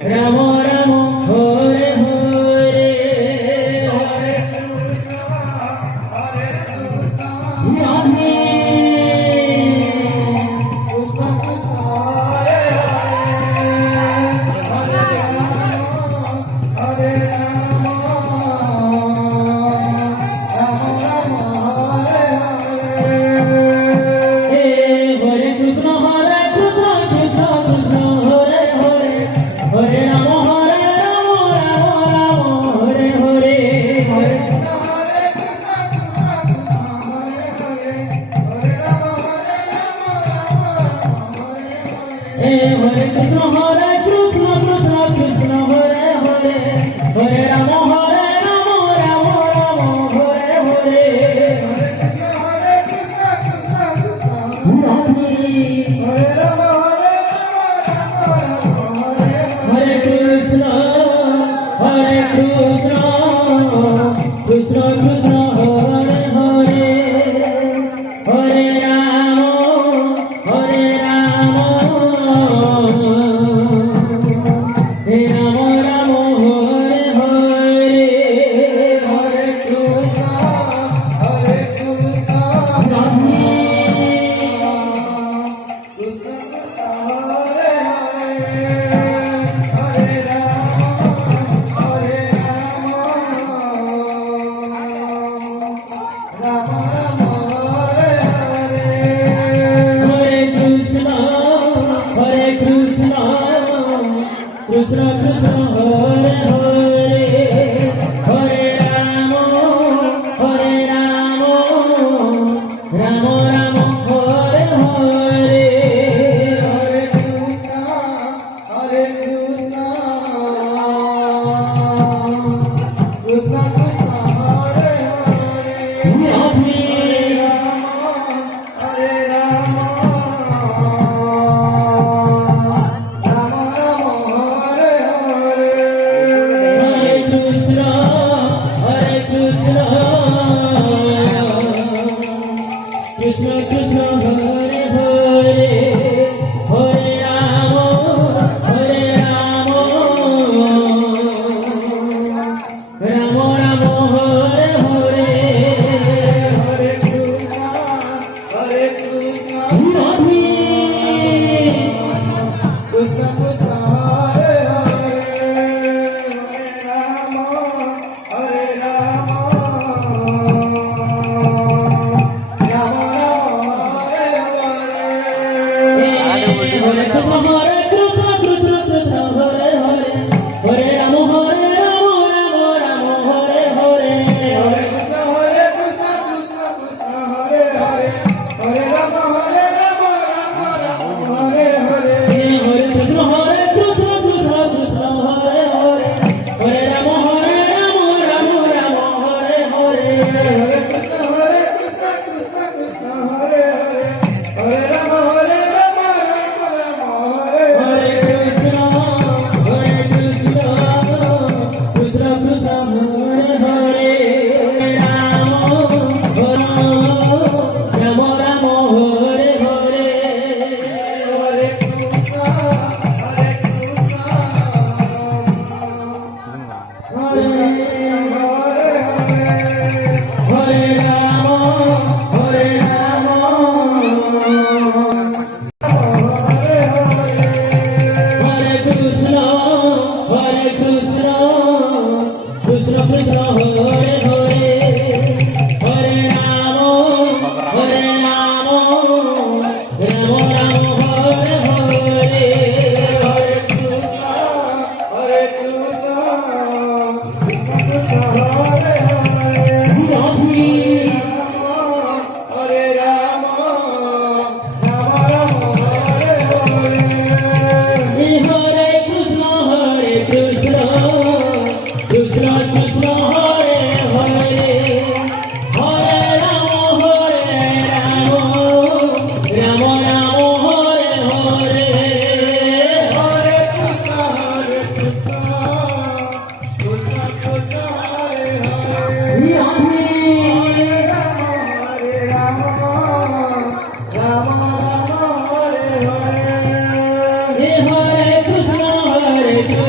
Ram Ram Hare Hare Hare Radhe Hare Krishna Krishna Hare Hare Hare Rama Rama Hare Hare Hare Krishna Krishna Krishna Hare Hare Hare Rama Krishna Krishna Hare Hare Hare Rama Rama Rama Hare Hare Hare Krishna Krishna Krishna Hare Hare Krishna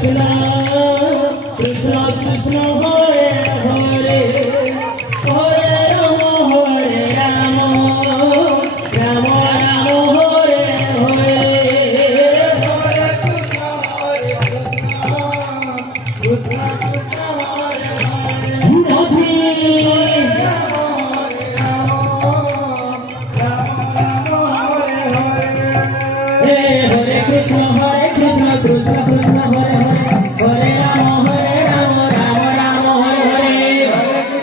Krishna Krishna Krishna Hare Hare Hare Rama Hare Rama Rama Rama Hare Hare Hare Krishna Krishna Krishna Hare Hare Hare Rama Rama Rama Hare Hare Hare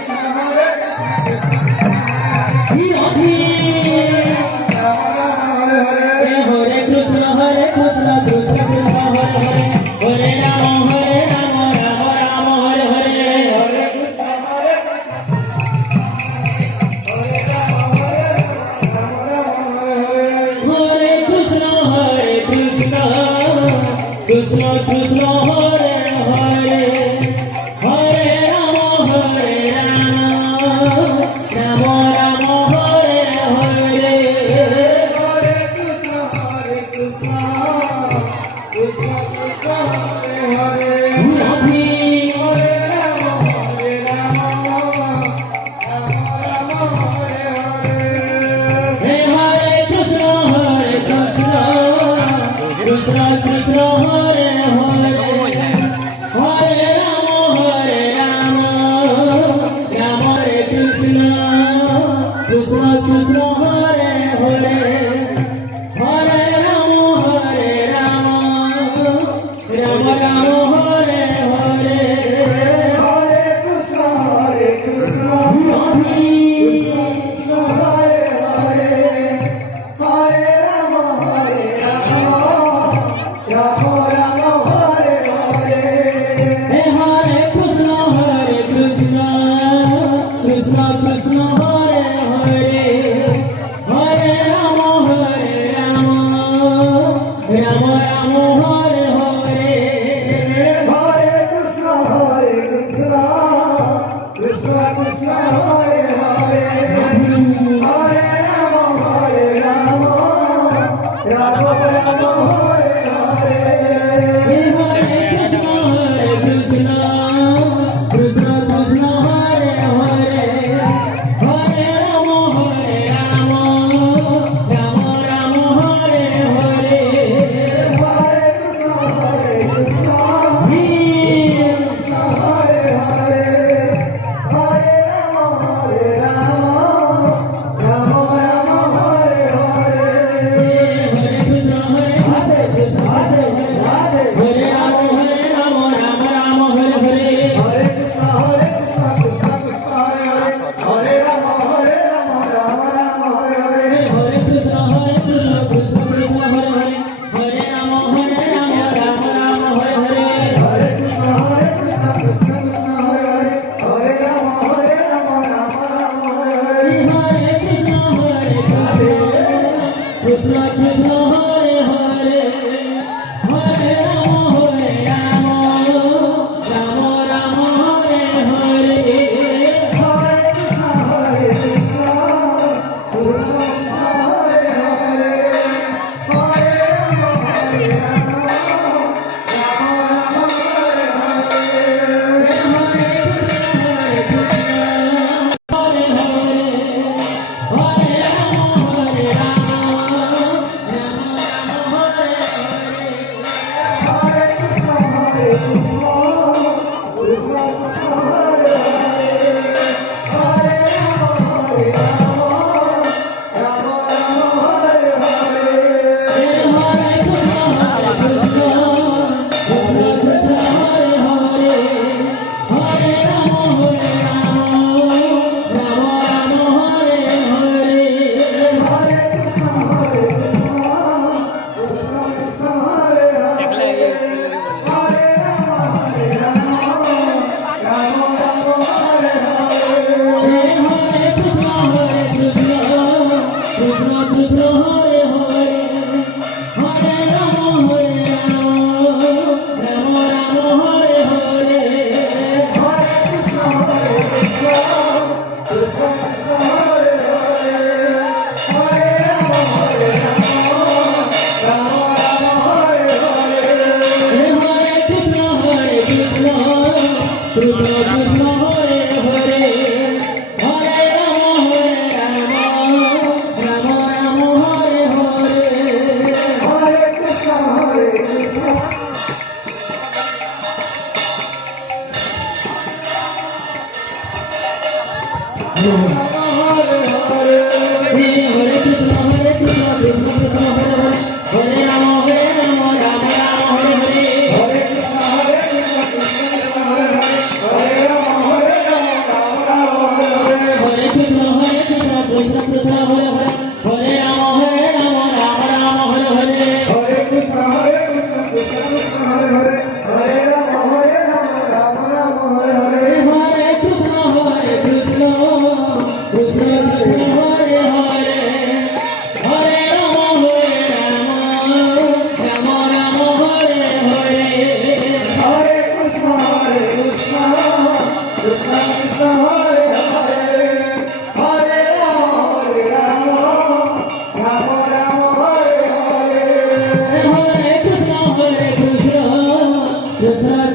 Krishna Krishna Krishna Hare Hare Hare Rama Rama Rama Hare Hare Hare Krishna Krishna Krishna Hare Hare Hare Rama Rama Rama Hare Hare Hare Krishna Krishna Krishna Hare Hare Hare Rama Rama Hare Krishna Krishna Krishna Hare Hare Hare Rama Rama Rama Hare Hare Hare Krishna Krishna Krishna Hare Hare Hare Rama Rama Rama Hare Hare Krishna Krishna Hare Hare Hare Ram Ram Ram Hare Hare Hare Krishna, Hare Krishna. Hare Krishna Krishna Krishna Hare Hare Hare Ram Ram Ram Hare Hare Hare Krishna, Hare Krishna, Krishna Krishna, Hare Hare. Hare Rama, Hare Rama, Rama Rama, Hare Hare. Hare Krishna Krishna Krishna Hare Hare Hare Ram Ram Ram Hare Hare Hare Krishna, Hare Krishna, Krishna Krishna, Hare Hare. Hare Rama, Hare Rama, Rama Rama, Hare Hare. Hare Krishna Krishna Krishna Hare Hare Hare Ram Ram Ram Hare Hare Hare Krishna, Hare Krishna, Krishna Krishna, Hare Hare. Hare Rama, Hare Rama, Rama Rama, Hare Hare. Hare Krishna Krishna